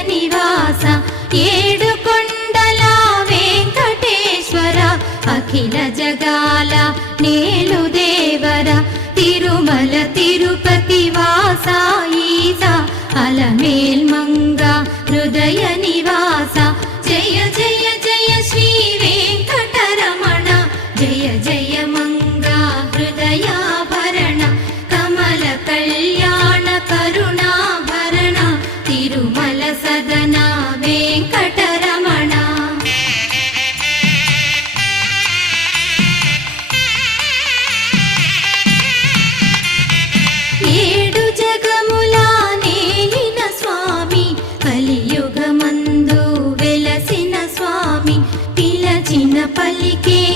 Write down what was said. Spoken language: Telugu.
నివాస ఏడు కొండల వెంకటేశ్వర అఖిల జగాల నేలు దేవర తిరుమల తిరుపతి వాస ఈస అలమేల్ మంగ హృదయ నివాస జయ జయ జయ శ్రీ వెంకటరమణ జయ జయ మంగ హృదయాభరణ కమల కళ్యాణ కరుణాభరణ తిరుమల సదన వెంకటరమణ. ఏడు జగముల నేలిన స్వామి కలియుగమందు వెలసిన స్వామి పిలచిన పలికే